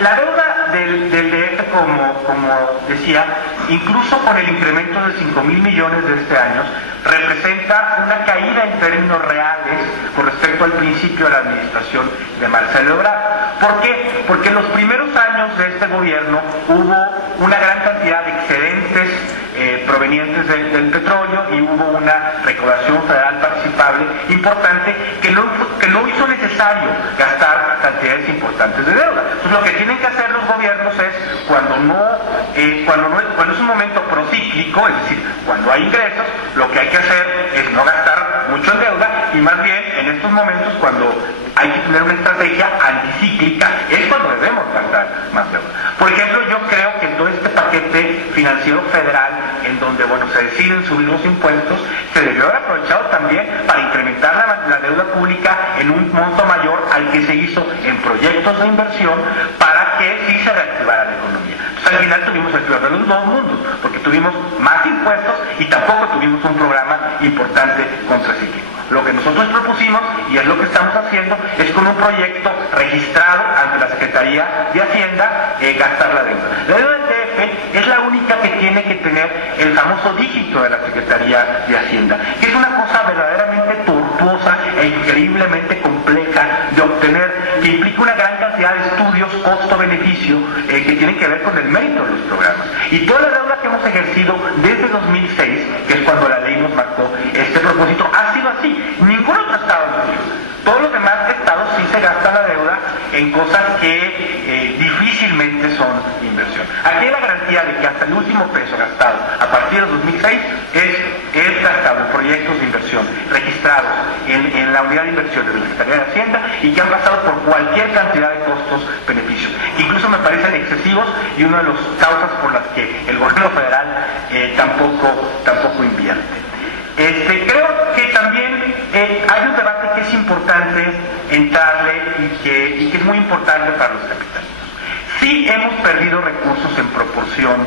La deuda del DF, como decía, incluso con el incremento de 5,000 millones de este año, representa una caída en términos reales con respecto al principio de la administración de Marcelo Ebrard. ¿Por qué? Porque en los primeros años de este gobierno hubo una gran cantidad de excedentes provenientes del petróleo y hubo una recaudación federal participable importante que no hizo necesario gastar cantidades importantes de deuda. Entonces lo que tienen que hacer los gobiernos es, cuando es un momento procíclico, es decir, cuando hay ingresos, lo que hay que hacer es no gastar mucho en deuda y más bien en estos momentos, cuando hay que tener una estrategia anticíclica, es cuando debemos gastar más deuda. Por ejemplo, yo creo que todo este paquete financiero federal, en donde se deciden subir los impuestos, se debió haber aprovechado también para incrementar la deuda pública en un monto mayor al que se hizo en proyectos de inversión para que sí se reactivara la economía. Entonces al final tuvimos el peor de los dos mundos, porque tuvimos más impuestos y tampoco tuvimos un programa importante contracíclico. Lo que nosotros propusimos, y es lo que estamos haciendo, es con un proyecto registrado ante la Secretaría de Hacienda, gastar la deuda. La deuda del DF es la única que tiene que tener el famoso dígito de la Secretaría de Hacienda, que es una cosa verdaderamente tortuosa e increíblemente compleja de obtener, que implica una gran cantidad de estudios costo-beneficio que tienen que ver con el mérito de los programas. Y toda la deuda que hemos ejercido desde 2006, que es cuando la ley nos marcó este propósito, ha sido así. Ningún otro estado lo hizo. Todos los demás estados sí se gastan la deuda en cosas que difícilmente son inversión. Aquí hay la garantía de que hasta el último peso gastado a partir de 2006 es gastado en proyectos de inversión registrados en la unidad de inversiones de la Secretaría de Hacienda y que han pasado por cualquier cantidad de costos-beneficios. Incluso me parecen excesivos y una de las causas por las que el gobierno federal tampoco invierte. Creo que también hay un debate que es importante entrarle y que es muy importante para los capitalistas. Sí hemos perdido recursos en proporción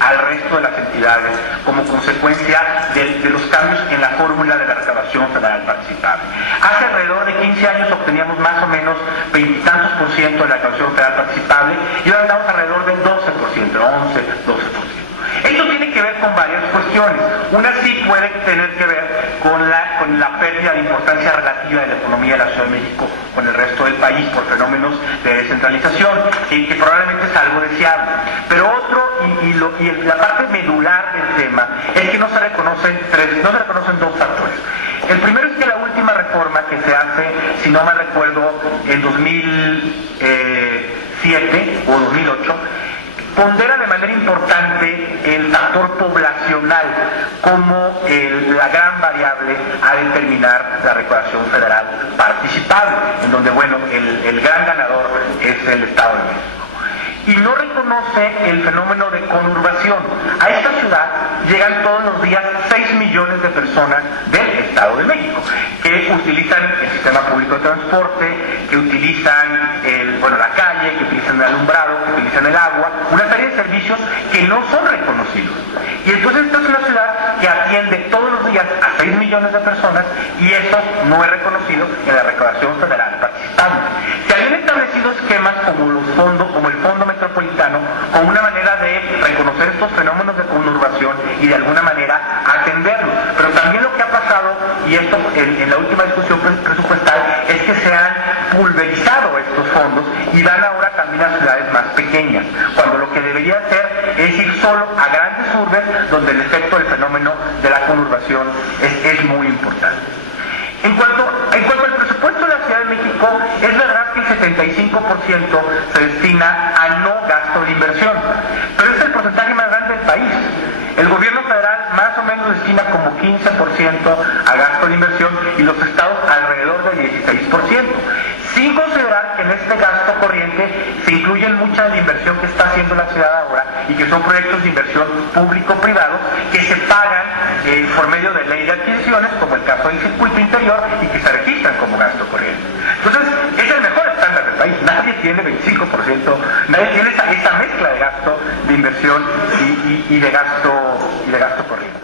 al resto de las entidades como consecuencia de los cambios en la fórmula de la recaudación federal participable. Hace alrededor de 15 años obteníamos más o menos 20 y tantos % de la recaudación federal participable y ahora estamos alrededor del 12%, 11-12%. Esto tiene que ver con varias cuestiones. Una sí puede tener que ver con la pérdida de importancia relativa de la economía de la Ciudad de México con el resto del país por fenómenos de descentralización, que probablemente es algo deseable. Pero la parte medular del tema es que no se reconocen dos factores. El primero es que la última reforma que se hace, si no mal recuerdo, en 2007 o 2008, pondera de manera importante el factor poblacional como la gran variable a determinar la recaudación federal participable, en donde, el gran ganador es el Estado de México. Y no reconoce el fenómeno de conurbación. A esta ciudad llegan todos los días 6 millones de personas del Estado de México, que utilizan el sistema público de transporte, que utilizan la calle, que utilizan el alumbrado, que utilizan el agua, una serie de servicios que no son reconocidos. Y entonces esta es una ciudad que atiende todos los días a 6 millones de personas y eso no es reconocido en la recaudación federal participable. Se habían establecido esquemas como el Fondo Metropolitano, como una manera de reconocer estos fenómenos de conurbación y de alguna manera atenderlos. Pero también lo que ha pasado, y esto en la última discusión presupuestal, es que se han pulverizado estos fondos y dan ahora también a ciudades más pequeñas, cuando lo que debería hacer es ir solo a grandes urbes donde el efecto del fenómeno de la conurbación es muy importante. En cuanto al presupuesto de la Ciudad de México, es verdad que el 75% se destina a no gasto de inversión, pero es el porcentaje más grande del país. El gobierno federal más o menos destina como 15% a gasto de inversión y los estados alrededor del 16%. Sin considerar que en este gasto corriente se incluyen mucha de la inversión que está haciendo la ciudad ahora y que son proyectos de inversión público-privados que se pagan por medio de ley de adquisiciones, como el caso del circuito interior, y que se registran como gasto corriente. Entonces, es el mejor estándar del país. Nadie tiene 25%, nadie tiene esa mezcla de gasto de inversión y de gasto corriente.